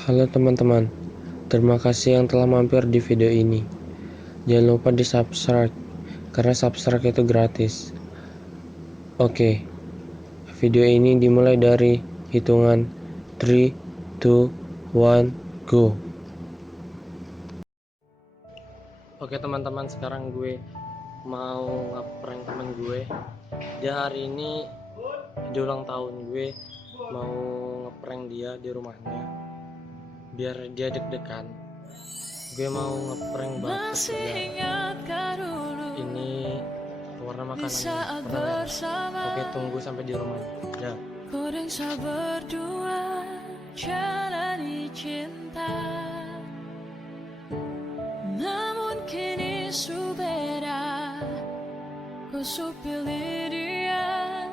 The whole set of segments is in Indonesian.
Halo teman-teman, terima kasih yang telah mampir di video ini. Jangan lupa di subscribe, karena subscribe itu gratis. Oke, video ini dimulai dari hitungan 3, 2, 1, go. Oke teman-teman, sekarang gue mau ngeprank temen gue. Dia hari ini di ulang tahun, gue mau ngeprank dia di rumahnya biar dia deg-degan. Gue mau ngeprank batuk segala. Ini warna makanan pernah ya? Oke, tunggu sampai di rumah ya. Berdua jalani cinta, namun kini berbeda. Ku pilih dia,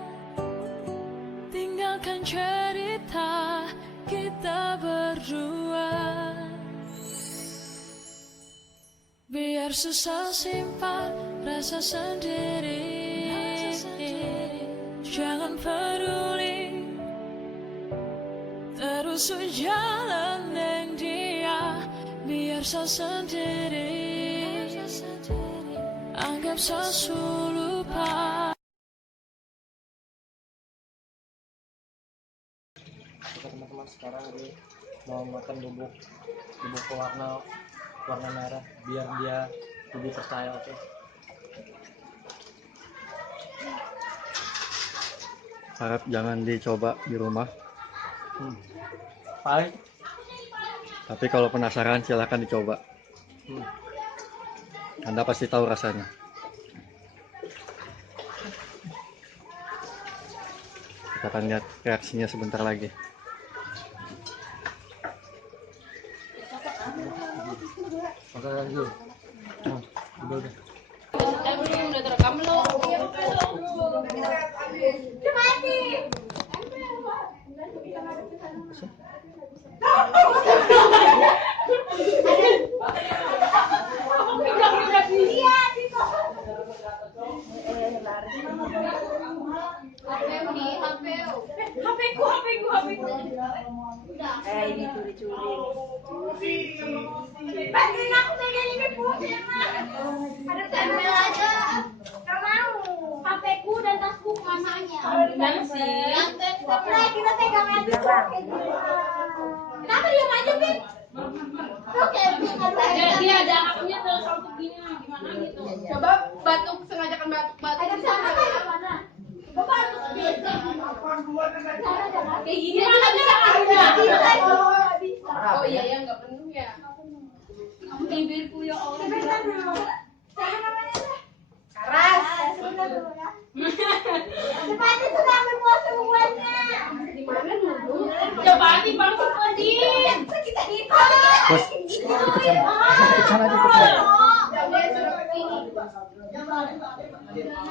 tinggalkan cerita kita berdua. Biar susah simpan rasa sendiri, jangan peduli, terus jalan dengan dia. Biar saya sendiri, anggap saya lupa. Oke teman-teman, sekarang gue mau makan bubuk warna merah biar dia lebih percaya. Oke. Harap jangan dicoba di rumah. Baik. Tapi kalau penasaran silahkan dicoba. Anda pasti tahu rasanya. Kita akan lihat reaksinya sebentar lagi. Oke lanjut. Udah. Udah terekam lo. Ini curi-curi. Bantuin aku pegang ini, Bu. Ada tempel aja. Gak mau. HP-ku dan tasku masanya. Gimana sih? Nah, kita pegang aja. Kenapa diam aja, Pin? Oke, Dia ada akunnya terus untuk gimana gitu. Coba batuk, sengajakan batuk. ada sana kayak mana? Coba untuk Kayak gini mana bisa akunnya? Oh iya ya, nggak penuh ya. Kamu bibirku ya Allah. sebentar dulu. Siapa namanya teh? Karas. Sebentar dulu ya. Sepati sudah ambil buah semuanya. Di mana dulu? Coba di bang Sekodin. Kita itu. Bos, ikut sana aja, ikut sana.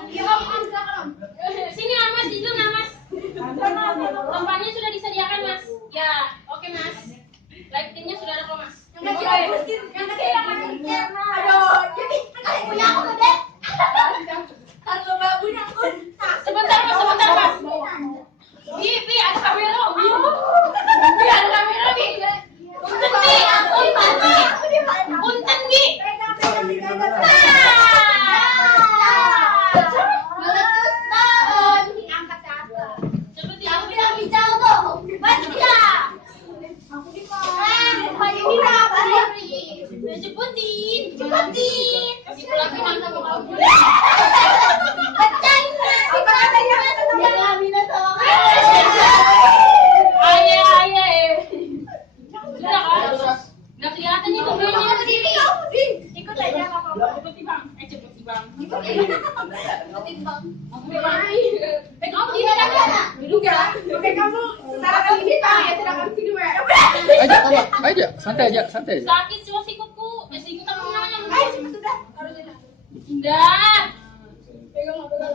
Iya om, silakan om. Sini mas, di sana mas. Tempatnya sudah disediakan mas. Ya, oke mas. Lightingnya sudah ada kok mas. Yang kecil yang mana? Aduh, jadi sekali punya aku gede. Harus coba punya aku. Sebentar mas. Bi, ada kamera om. Bi, ada kamera bi. Punten bi. Punten bi. Nggak kelihatan itu Ikut aja nggak apa-apa. cepet bang. Kamu di mana? Duduk ya. Oke, kamu setarakan ini tahu ya, setarakan sini dua. Aja, santai aja. Sakit sih sikutku. Sikut aku namanya. Sudah. Indah.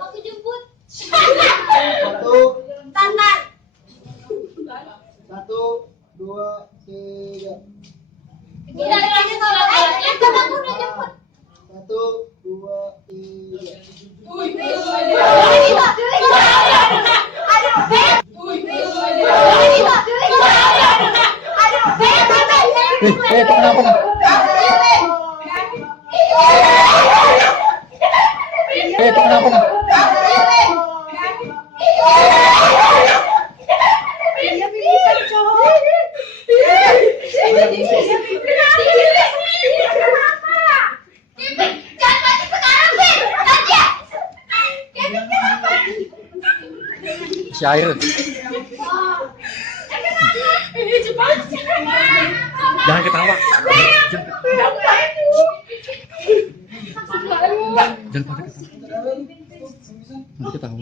Aku jemput. Satu, Tantan. 1, 2, 3. Udah aja salah. Kan aku udah jemput. 1, 2, 3. Aduh, Itu kenapa nih? Itu kenapa nih? Si air. Jangan ketawa. Jangan pada ketawa. Nanti ketawa.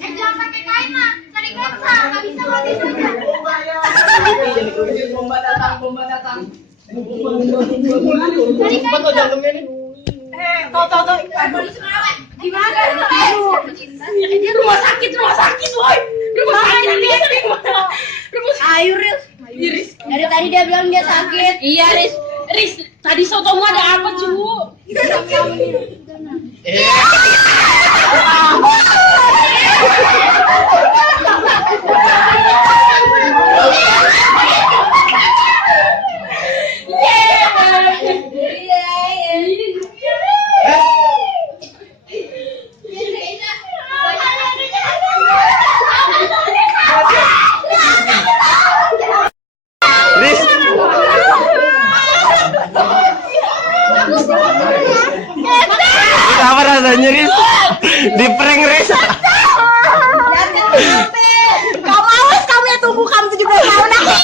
Jangan pakai kain mah, cari kaca, nggak bisa mati saja. Bomba datang. Cari kaca. Gimana? Rumah sakit, woi. Rumah sakit dia di mana? Ayo, Riz. Dari tadi dia bilang dia sakit. Iya, Riz, tadi sotomu ada apa, cu? Riz, apa rasanya Riz? Di prank Riz. Kamu awas, kamu yang tunggu kamu 17 tahun lagi.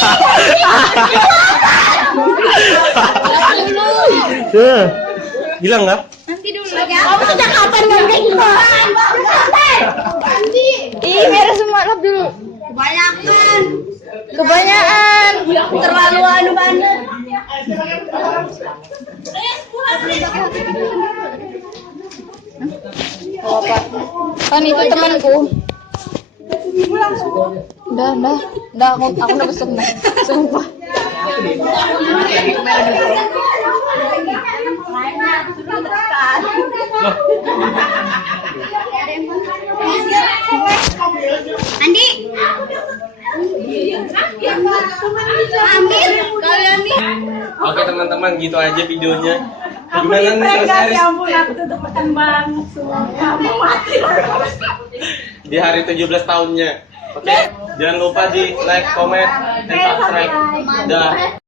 Bilang nggak? Nanti dulu ya. Kamu sejak kapan nggak kayak gini? Ih, beres semua lap dulu. Kebanyakan. Terlalu anu banget. Apa? Kan itu temanku. Udah, aku udah pesen dah. Sumpah. Andi. Ambil kalian nih. Oke teman-teman, gitu aja videonya. Gimana nih selesai? Di hari 17 tahunnya. Oke, jangan lupa di like, comment, dan subscribe. Dah.